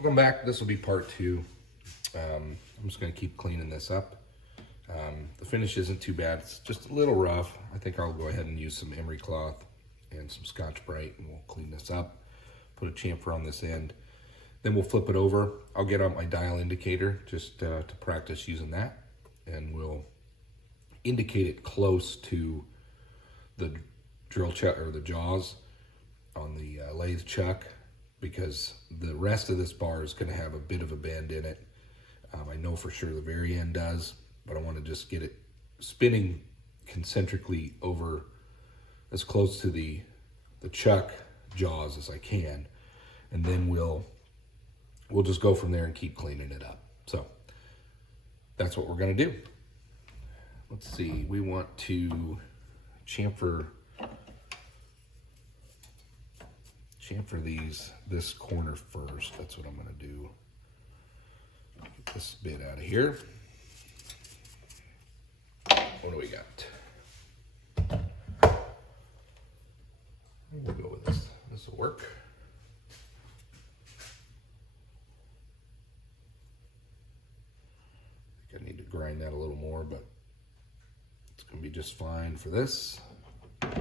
Welcome back. This will be part 2. I'm just going to keep cleaning this up. The finish isn't too bad. It's just a little rough. I think I'll go ahead and use some emery cloth and some Scotch-Brite, and we'll clean this up. Put a chamfer on this end. Then we'll flip it over. I'll get out my dial indicator just to practice using that, and we'll indicate it close to the drill chuck or the jaws on the lathe chuck, because the rest of this bar is going to have a bit of a bend in it. I know for sure the very end does, but I want to just get it spinning concentrically over as close to the chuck jaws as I can, and then we'll just go from there and keep cleaning it up. So that's what we're going to do. Let's see, we want to chamfer this corner first. That's what I'm going to do. Get this bit out of here. What do we got? We'll go with this. This will work. I think I need to grind that a little more, but it's going to be just fine for this. You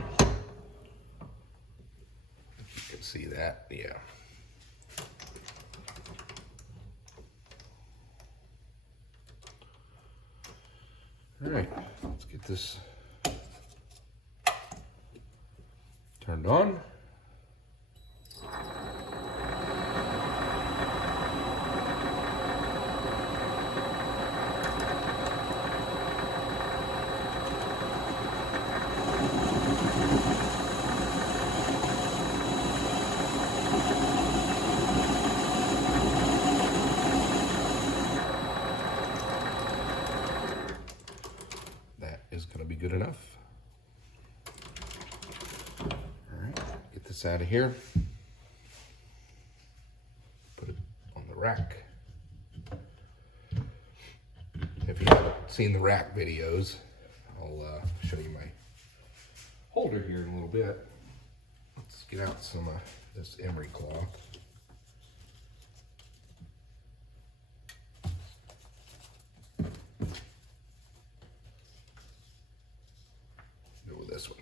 can see that, yeah. All right, let's get this turned on. Good enough. All right, get this out of here. Put it on the rack. If you haven't seen the rack videos, I'll show you my holder here in a little bit. Let's get out some of this emery cloth. This one.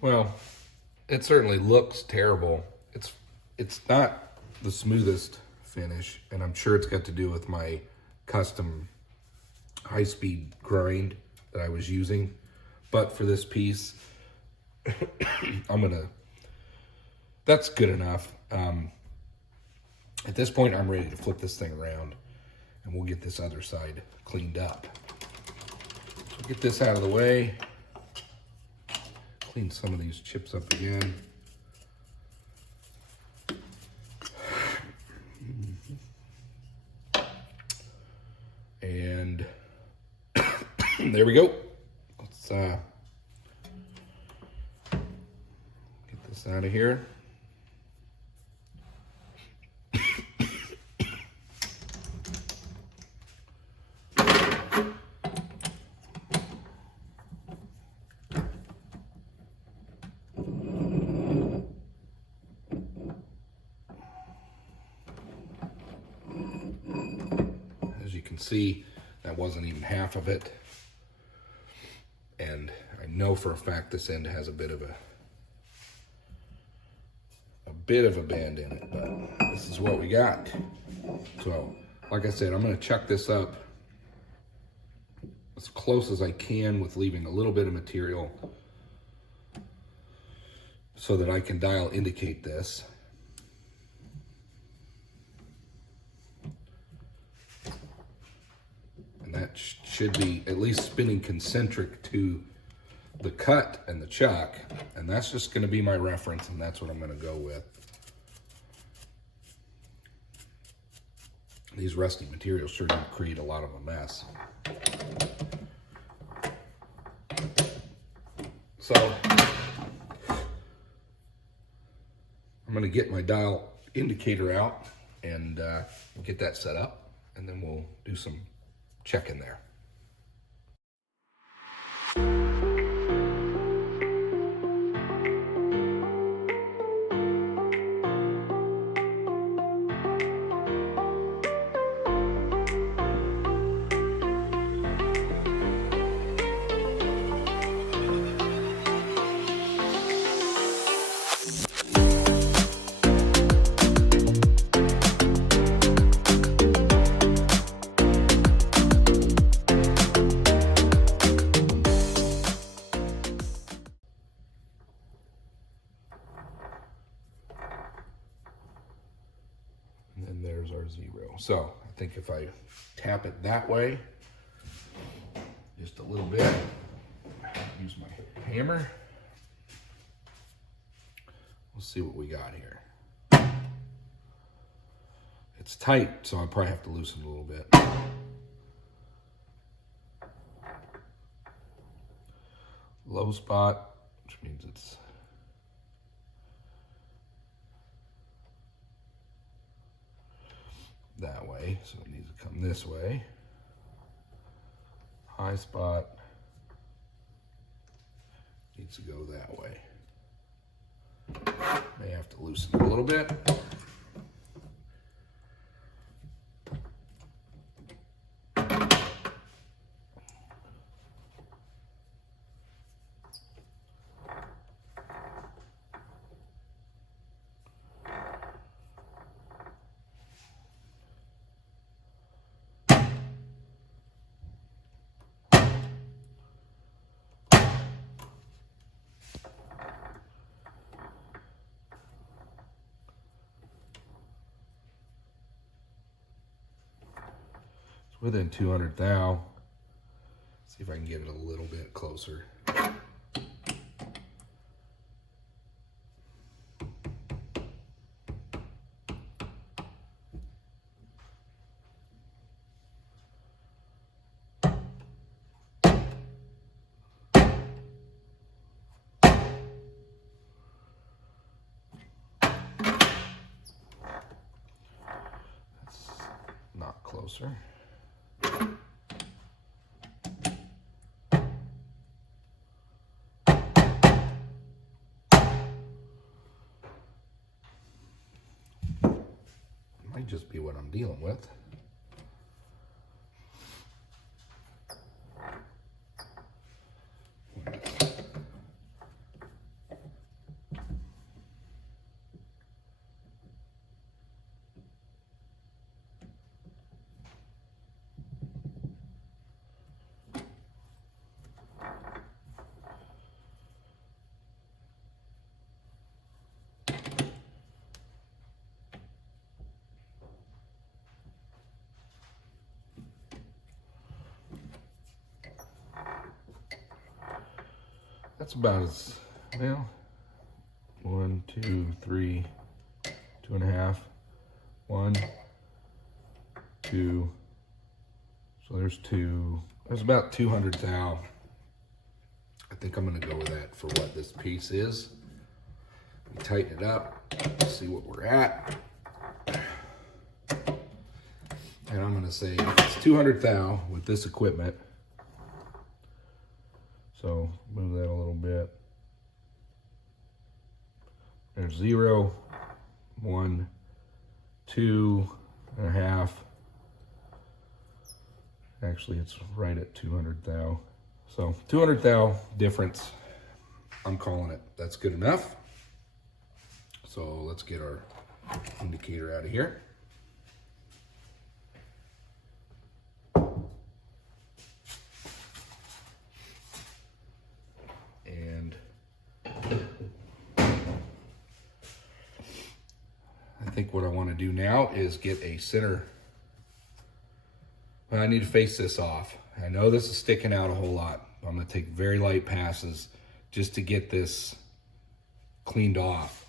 Well, it certainly looks terrible. It's not the smoothest finish, and I'm sure it's got to do with my custom high-speed grind that I was using. But for this piece, that's good enough. At this point, I'm ready to flip this thing around, and we'll get this other side cleaned up. So get this out of the way. Clean some of these chips up again. And there we go. Let's get this out of here. See, that wasn't even half of it, and I know for a fact this end has a bit of a bend in it, but this is what we got. So, like I said, I'm going to chuck this up as close as I can with leaving a little bit of material so that I can dial indicate this. And that should be at least spinning concentric to the cut and the chuck. And that's just going to be my reference, and that's what I'm going to go with. These rusty materials sure do create a lot of a mess. So I'm going to get my dial indicator out and get that set up, and then we'll do some checking there. And there's our 0. So I think if I tap it that way, just a little bit, use my hammer, we'll see what we got here. It's tight, so I'll probably have to loosen a little bit. Low spot, which means it's that way, so it needs to come this way. High spot needs to go that way. May have to loosen it a little bit. Within 200 thou. See if I can get it a little bit closer. That's not closer. Might just be what I'm dealing with. That's about as, well, 1, 2, 3, 2.5, 1, 2, so there's 2, there's about 200 thou. I think I'm gonna go with that for what this piece is. We tighten it up, see what we're at. And I'm gonna say it's 200 thou with this equipment. So move that a little bit. There's 0, 1, 2.5. Actually, it's right at 200 thou. So 200 thou difference. I'm calling it. That's good enough. So let's get our indicator out of here. think what I want to do now is get a center. Well, I need to face this off. I know this is sticking out a whole lot. I'm going to take very light passes just to get this cleaned off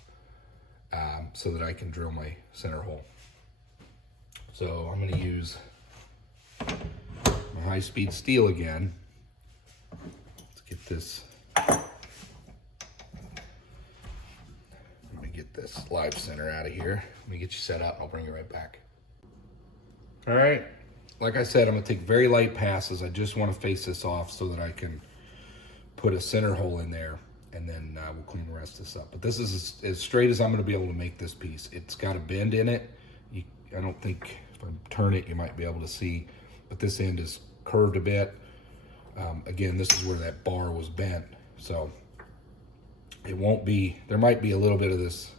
so that I can drill my center hole. So I'm going to use my high-speed steel again. Let's get this. Let me get this live center out of here. Let me get you set up. I'll bring you right back. All right. Like I said, I'm going to take very light passes. I just want to face this off so that I can put a center hole in there, and then we'll clean the rest of this up. But this is as straight as I'm going to be able to make this piece. It's got a bend in it. I don't think, if I turn it, you might be able to see, but this end is curved a bit. Again, this is where that bar was bent. So it won't be, there might be a little bit of this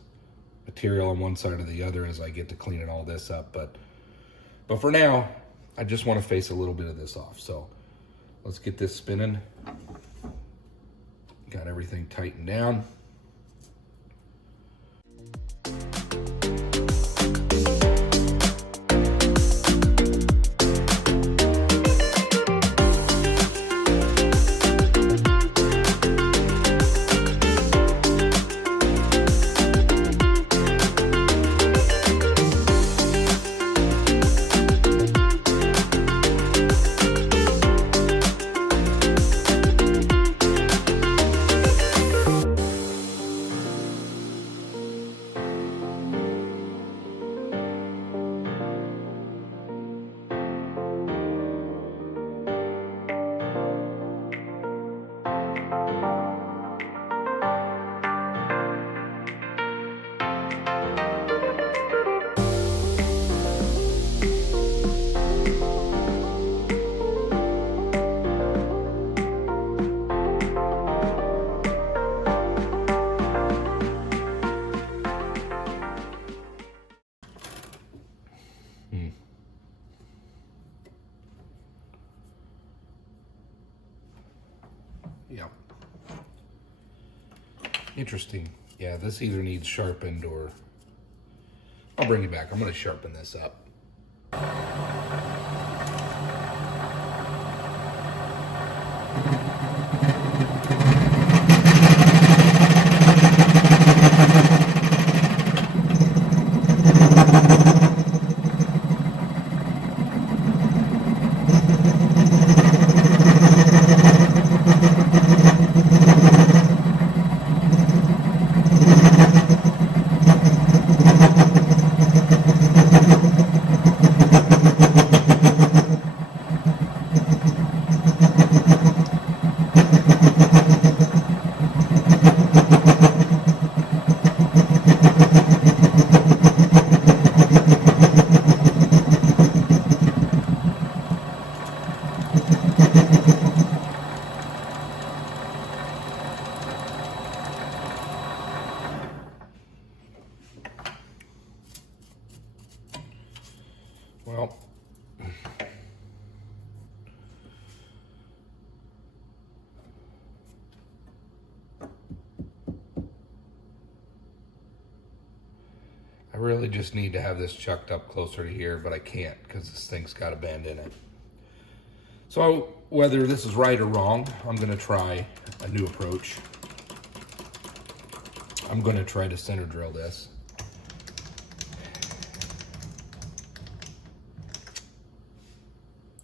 material on one side or the other as I get to cleaning all this up. But for now, I just want to face a little bit of this off. So let's get this spinning. Got everything tightened down. Yeah. Interesting. Yeah, this either needs sharpened or I'll bring it back. I'm going to sharpen this up. Well, I really just need to have this chucked up closer to here, but I can't because this thing's got a bend in it. So whether this is right or wrong, I'm going to try a new approach. I'm going to try to center drill this.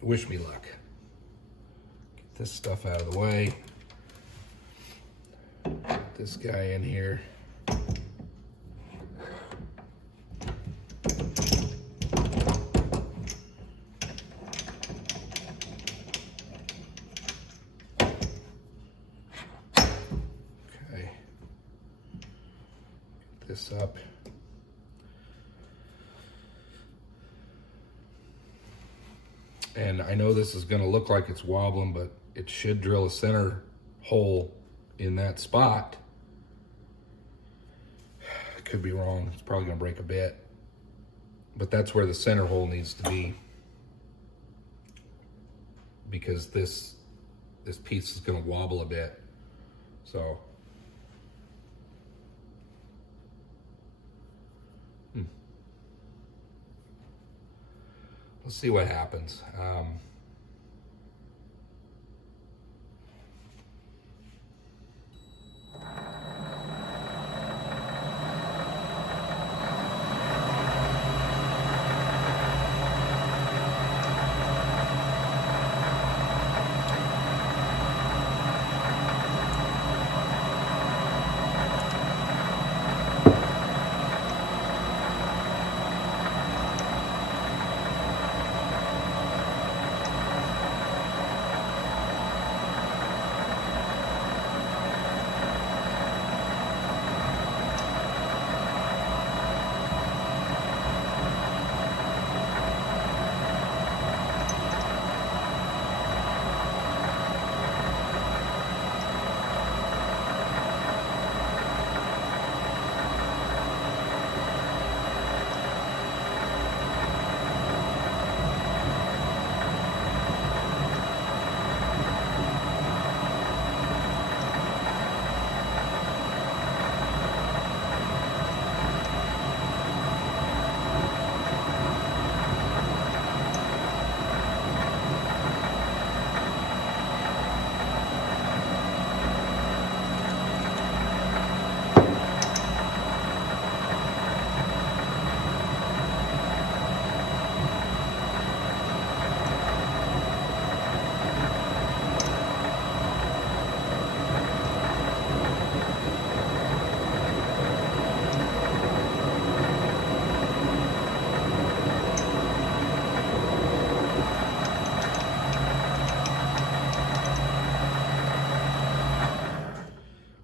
Wish me luck. Get this stuff out of the way. Put this guy in here. Okay. Get this up. And I know this is going to look like it's wobbling, but it should drill a center hole in that spot. I could be wrong. It's probably going to break a bit. But that's where the center hole needs to be. Because this piece is going to wobble a bit. So. Let's see what happens.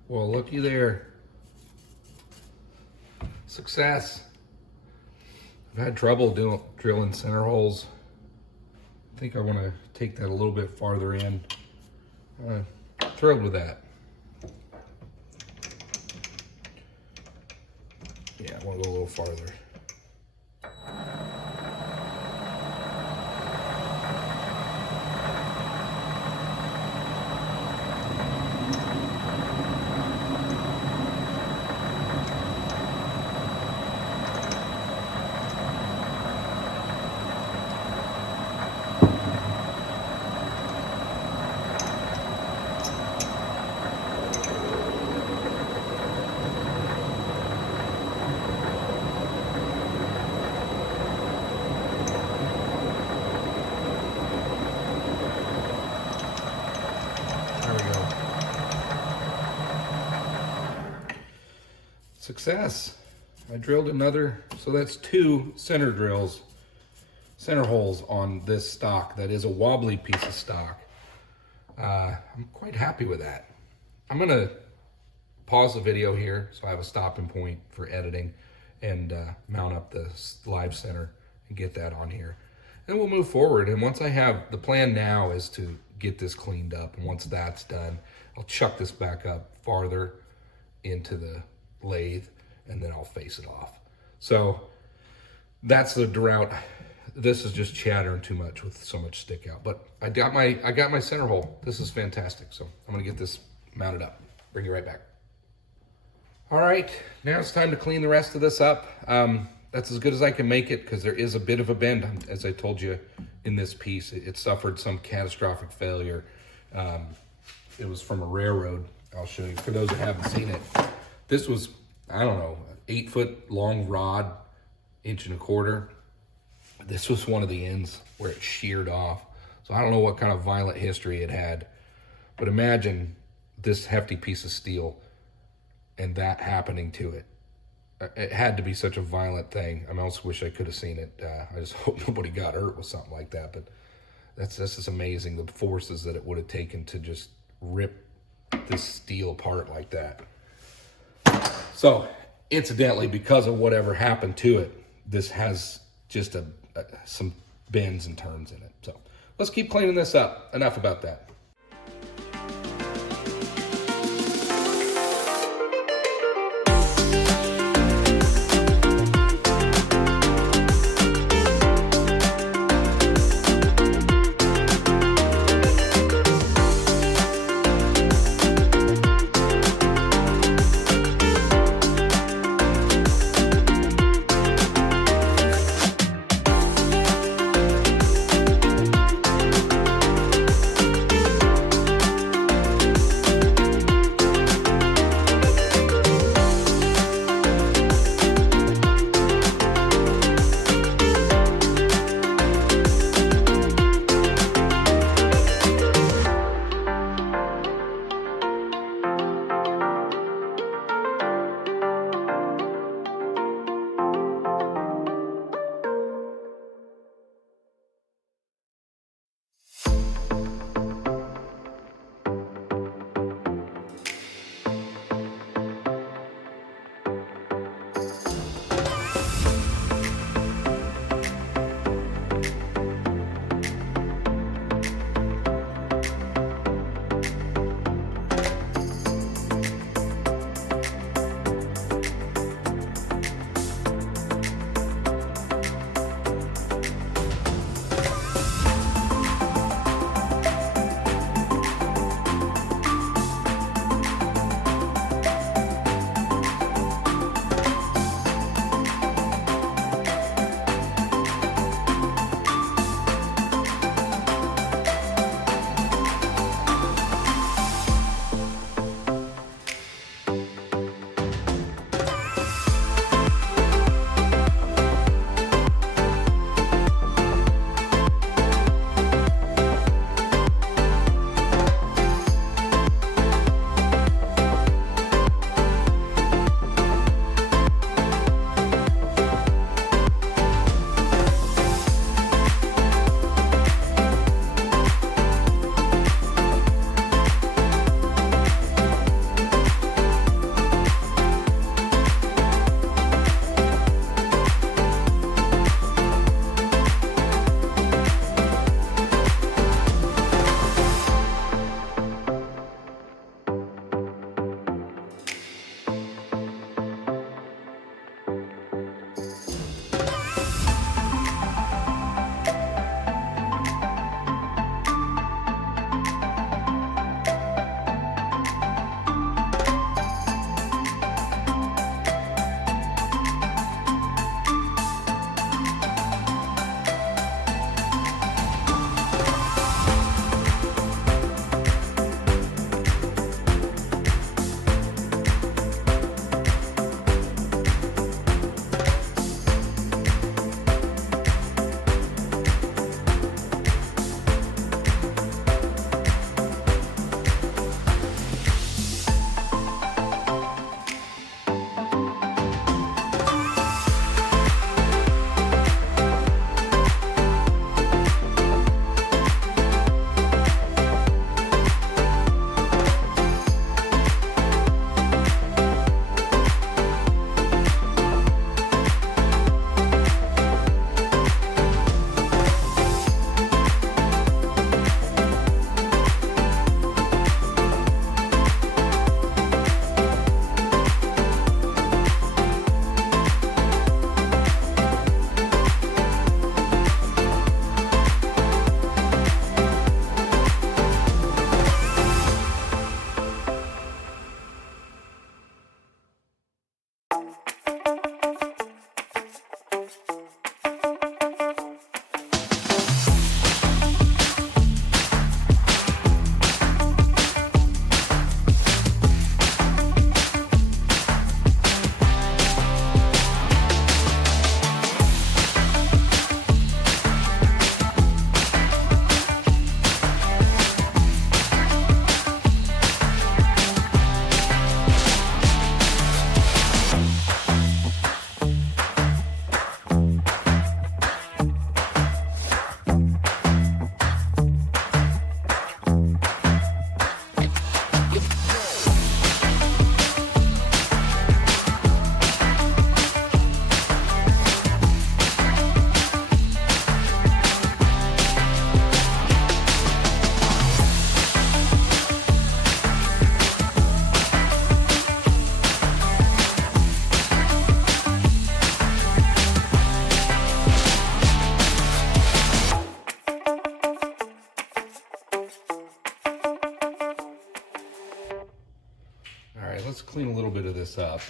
Well, looky there. Success. I've had trouble drilling center holes. I think I want to take that a little bit farther in. Thrilled with that. Yeah, I want to go a little farther. Success. I drilled another, so that's 2 center holes on this stock. That is a wobbly piece of stock. I'm quite happy with that. I'm gonna pause the video here so I have a stopping point for editing and mount up the live center and get that on here. And we'll move forward. And once I have, the plan now is to get this cleaned up. And once that's done, I'll chuck this back up farther into the lathe, and then I'll face it off. So that's the route. This is just chattering too much with so much stick out, but I got my center hole. This is fantastic. So I'm gonna get this mounted up. Bring you right back. All right, now it's time to clean the rest of this up. That's as good as I can make it because there is a bit of a bend, as I told you in this piece. It suffered some catastrophic failure. It was from a railroad. I'll show you for those that haven't seen it. This was, I don't know, 8-foot long rod, 1.25 inches. This was one of the ends where it sheared off. So I don't know what kind of violent history it had, but imagine this hefty piece of steel and that happening to it. It had to be such a violent thing. I almost wish I could have seen it. I just hope nobody got hurt with something like that, but that's just amazing, the forces that it would have taken to just rip this steel apart like that. So, incidentally, because of whatever happened to it, this has just some bends and turns in it. So, let's keep cleaning this up. Enough about that. let's clean a little bit of this up.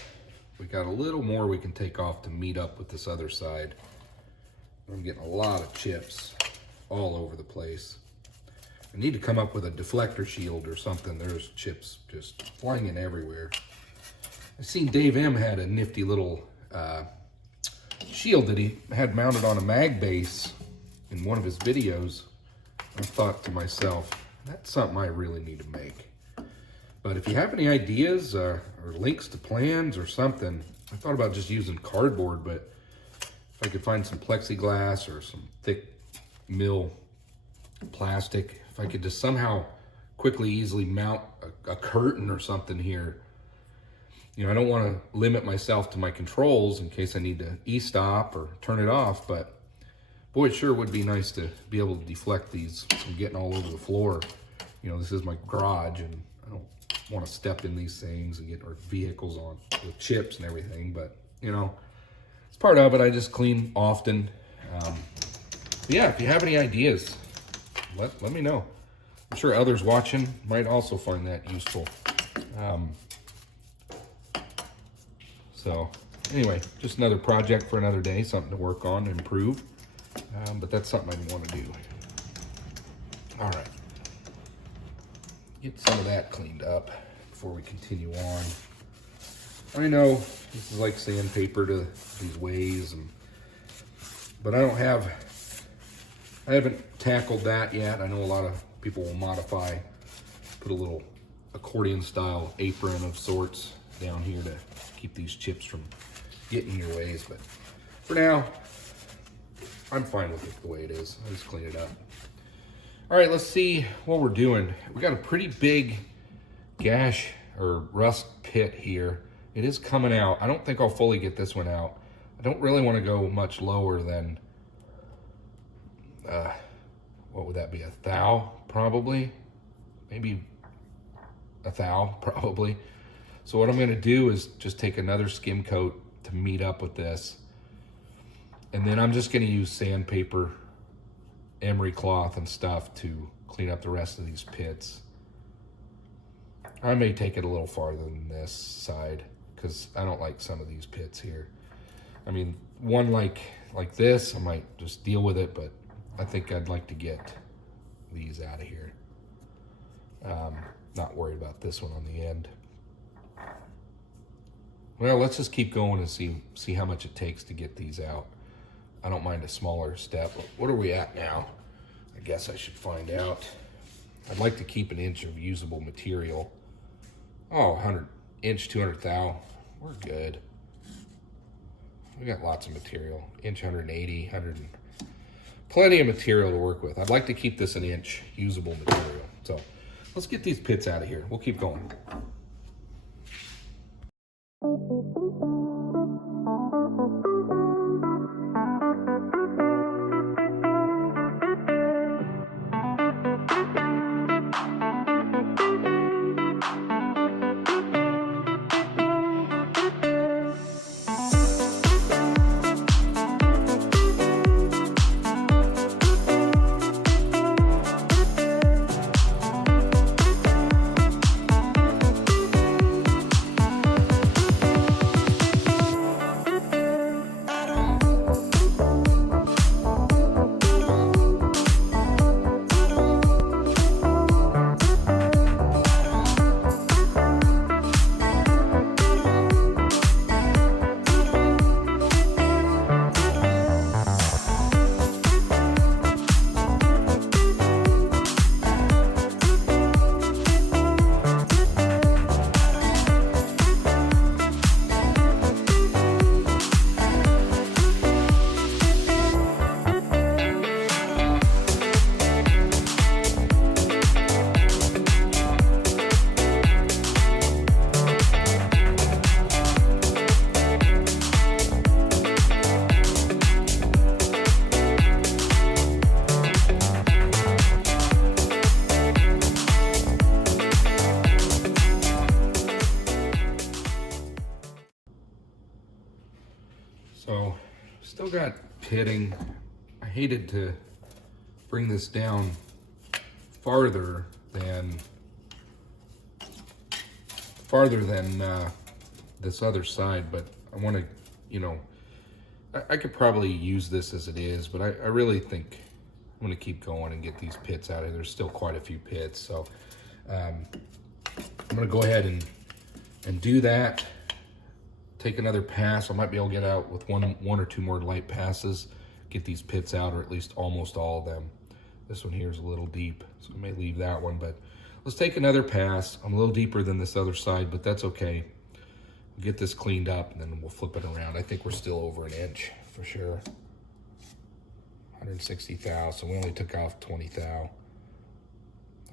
We got a little more we can take off to meet up with this other side. I'm getting a lot of chips all over the place. I need to come up with a deflector shield or something. There's chips just flying in everywhere. I've seen Dave M had a nifty little shield that he had mounted on a mag base in one of his videos. I thought to myself, that's something I really need to make. But if you have any ideas or links to plans or something, I thought about just using cardboard, but if I could find some plexiglass or some thick mill plastic, if I could just somehow quickly, easily mount a curtain or something here. You know, I don't want to limit myself to my controls in case I need to e-stop or turn it off, but boy, it sure would be nice to be able to deflect these from getting all over the floor. You know, this is my garage, and I don't want to step in these things and get our vehicles on with chips and everything, but, you know, it's part of it. I just clean often. Yeah, if you have any ideas, let me know. I'm sure others watching might also find that useful. So anyway, just another project for another day, something to work on, improve. But that's something I want to do. All right. Get some of that cleaned up before we continue on. I know this is like sandpaper to these ways, but I haven't tackled that yet. I know a lot of people will modify, put a little accordion style apron of sorts down here to keep these chips from getting in your ways, but for now, I'm fine with it the way it is. I'll just clean it up. All right, let's see what we're doing. We got a pretty big gash or rust pit here. It is coming out. I don't think I'll fully get this one out. I don't really want to go much lower than, what would that be, a thou probably? Maybe a thou probably. So what I'm gonna do is just take another skim coat to meet up with this. And then I'm just gonna use sandpaper, emery cloth and stuff to clean up the rest of these pits. I may take it a little farther than this side because I don't like some of these pits here. I mean, one like this, I might just deal with it, but I think I'd like to get these out of here. Not worried about this one on the end. Well, let's just keep going and see how much it takes to get these out. I don't mind a smaller step. What are we at now? I guess I should find out. I'd like to keep an inch of usable material. Oh, 100 inch, 200 thou. We're good. We got lots of material. Inch, 180, 100. Plenty of material to work with. I'd like to keep this an inch usable material. So let's get these pits out of here. We'll keep going. So, still got pitting. I hated to bring this down farther than farther than this other side, but I want to, you know, I could probably use this as it is, but I really think I'm going to keep going and get these pits out of here. There's still quite a few pits, so I'm going to go ahead and do that. Take another pass. I might be able to get out with one or two more light passes, get these pits out, or at least almost all of them. This one here is a little deep, so I may leave that one, but let's take another pass. I'm a little deeper than this other side, but that's okay. We'll get this cleaned up, and then we'll flip it around. I think we're still over 1 inch for sure. 160 thou, so we only took off 20 thou.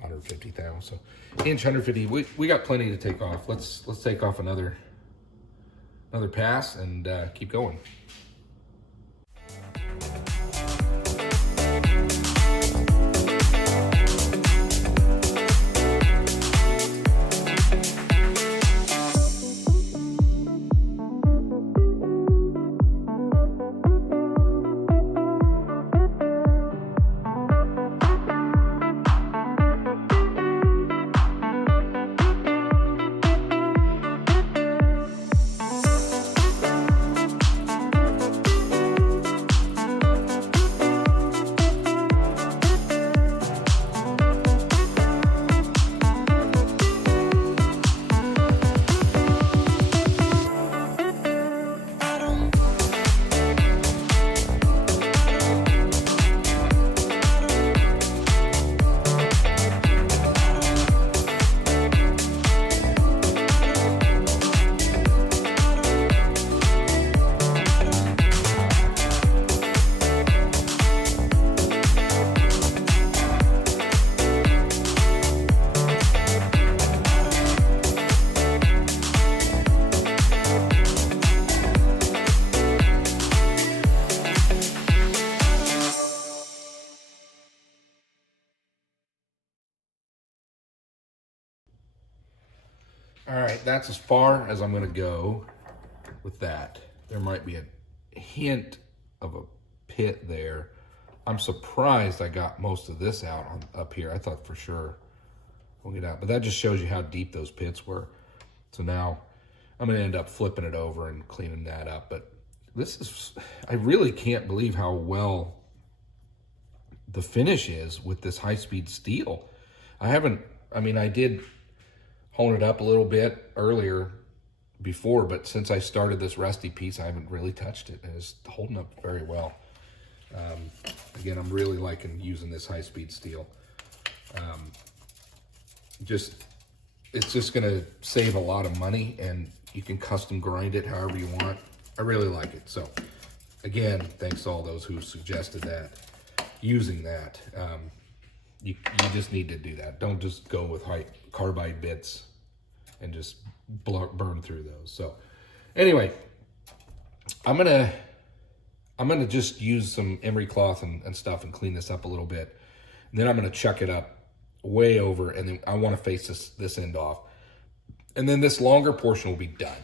150 thou, so inch, 150. We got plenty to take off. Let's take off another pass and keep going. All right, that's as far as I'm gonna go with that. There might be a hint of a pit there. I'm surprised I got most of this out up here. I thought for sure we'll get out, but that just shows you how deep those pits were. So now I'm gonna end up flipping it over and cleaning that up. But this is, I really can't believe how well the finish is with this high-speed steel. I did hone it up a little bit earlier before, but since I started this rusty piece, I haven't really touched it, and it's holding up very well. Again, I'm really liking using this high-speed steel. It's just gonna save a lot of money, and you can custom grind it however you want. I really like it. So again, thanks to all those who suggested that, using that. You just need to do that. Don't just go with high carbide bits and just burn through those. So anyway, I'm gonna just use some emery cloth and stuff and clean this up a little bit. And then I'm gonna chuck it up way over, and then I want to face this end off. And then this longer portion will be done.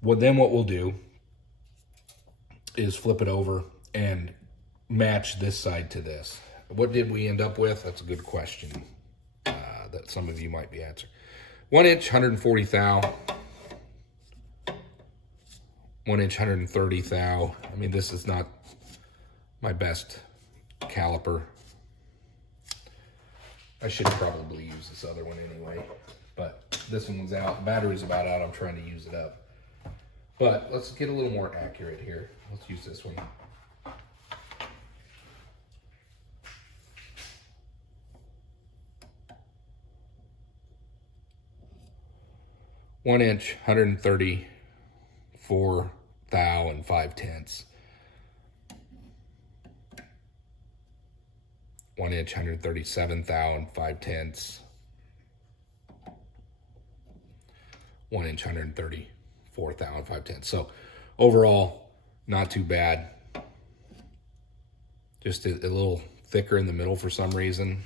What we'll do is flip it over and match this side to this. What did we end up with? That's a good question that some of you might be answering. 1 inch, 140 thou. 1 inch, 130 thou. I mean, this is not my best caliper. I should probably use this other one anyway, but this one's out. The battery's about out. I'm trying to use it up. But let's get a little more accurate here. Let's use this one. One inch, 134 thou and 5/10. 1 inch, 137 thou and 5/10. 1 inch, 134 thou and 5/10. So overall, not too bad. Just a little thicker in the middle for some reason.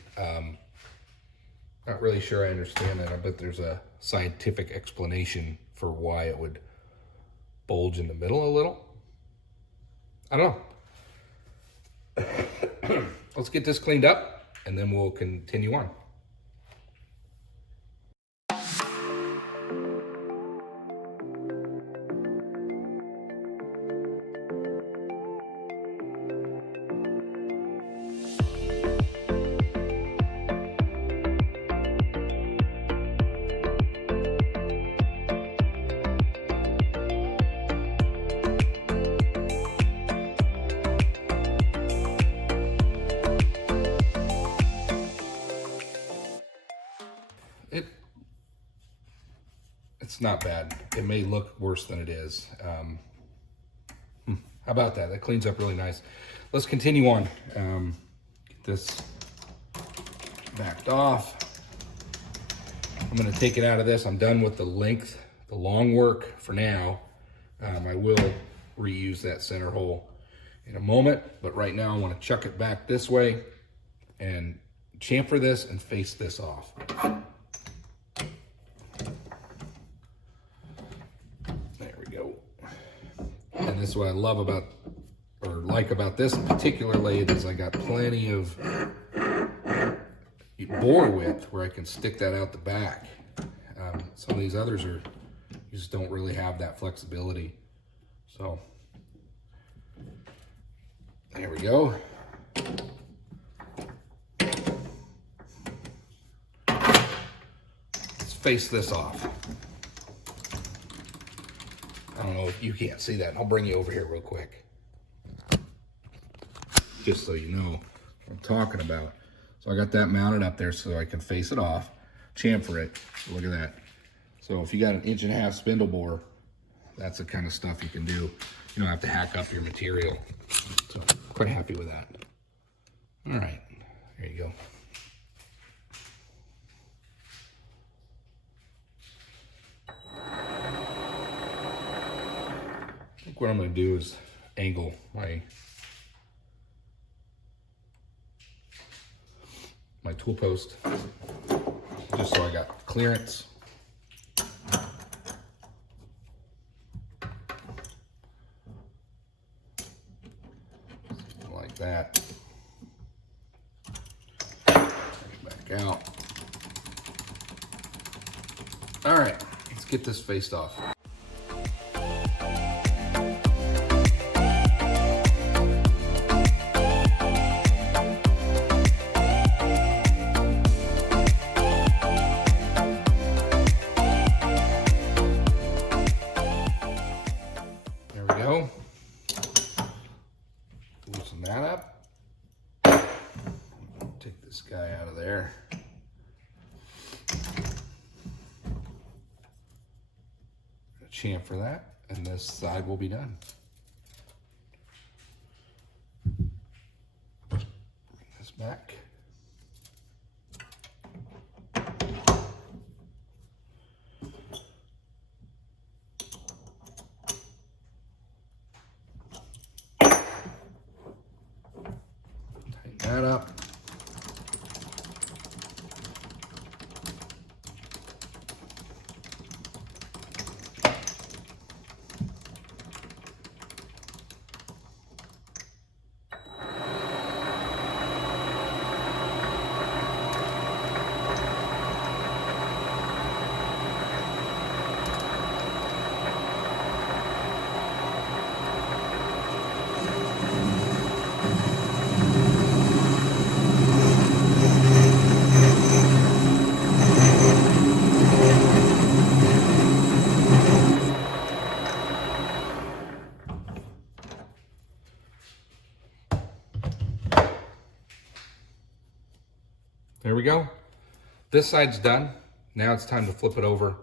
Not really sure I understand that. I bet there's a scientific explanation for why it would bulge in the middle a little. I don't know. Let's get this cleaned up, and then we'll continue on. it's not bad. It may look worse than it is. How about that? That cleans up really nice. Let's continue on. Get this backed off. I'm going to take it out of this. I'm done with the length, the long work for now. I will reuse that center hole in a moment, but right now I want to chuck it back this way and chamfer this and face this off. There we go. And this is what I love about, or like about this particular lathe, is I got plenty of bore width where I can stick that out the back. Some of these others are, you just don't really have that flexibility. So there we go. Let's face this off. I don't know if you can't see that. I'll bring you over here real quick, just so you know what I'm talking about. So I got that mounted up there so I can face it off, chamfer it. Look at that. So if you got an 1.5 inch spindle bore, that's the kind of stuff you can do. You don't have to hack up your material. So quite happy with that. All right, there you go. I think what I'm going to do is angle my tool post just so I got clearance. Like that. Bring it back out. All right, let's get this faced off. Loosen that up. Take this guy out of there. Chamfer that, and this side will be done. Bring this back. That up. There we go. This side's done. Now it's time to flip it over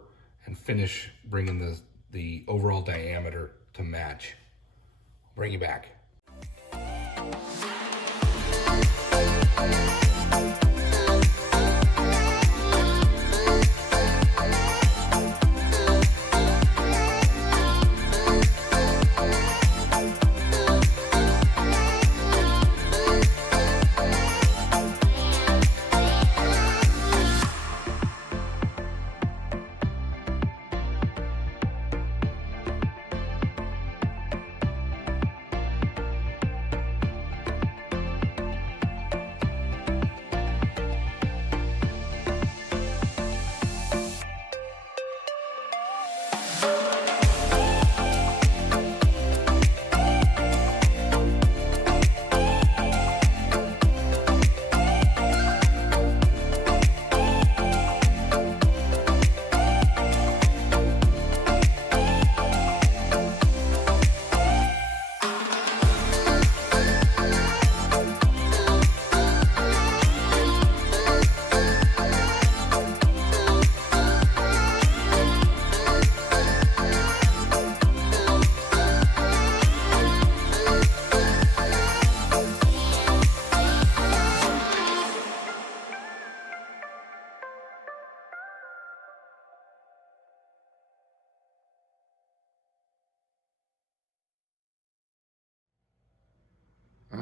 and finish bringing the overall diameter to match. I'll bring you back.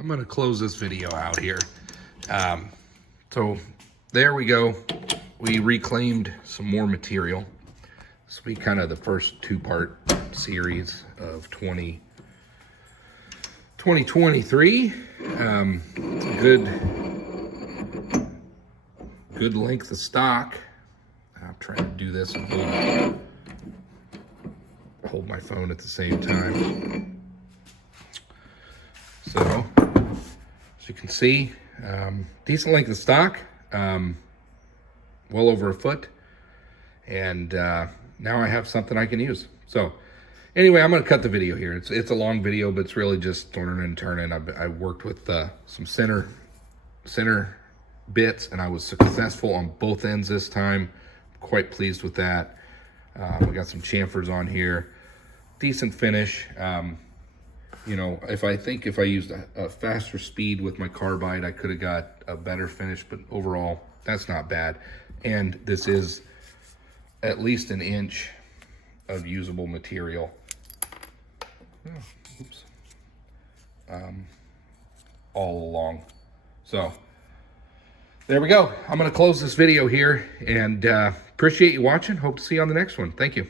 I'm gonna close this video out here. So there we go. We reclaimed some more material. This will be kind of the first two-part series of 2023. Good length of stock. I'm trying to do this and hold my phone at the same time. So, as you can see, decent length of stock, well over a foot, and now I have something I can use. So, anyway, I'm going to cut the video here. It's a long video, but it's really just turning and turning. I worked with some center bits, and I was successful on both ends this time. Quite pleased with that. We got some chamfers on here. Decent finish. You know, if I used a faster speed with my carbide, I could have got a better finish, but overall, that's not bad. And this is at least an inch of usable material. Oh, oops. All along. So, there we go. I'm going to close this video here, and appreciate you watching. Hope to see you on the next one. Thank you.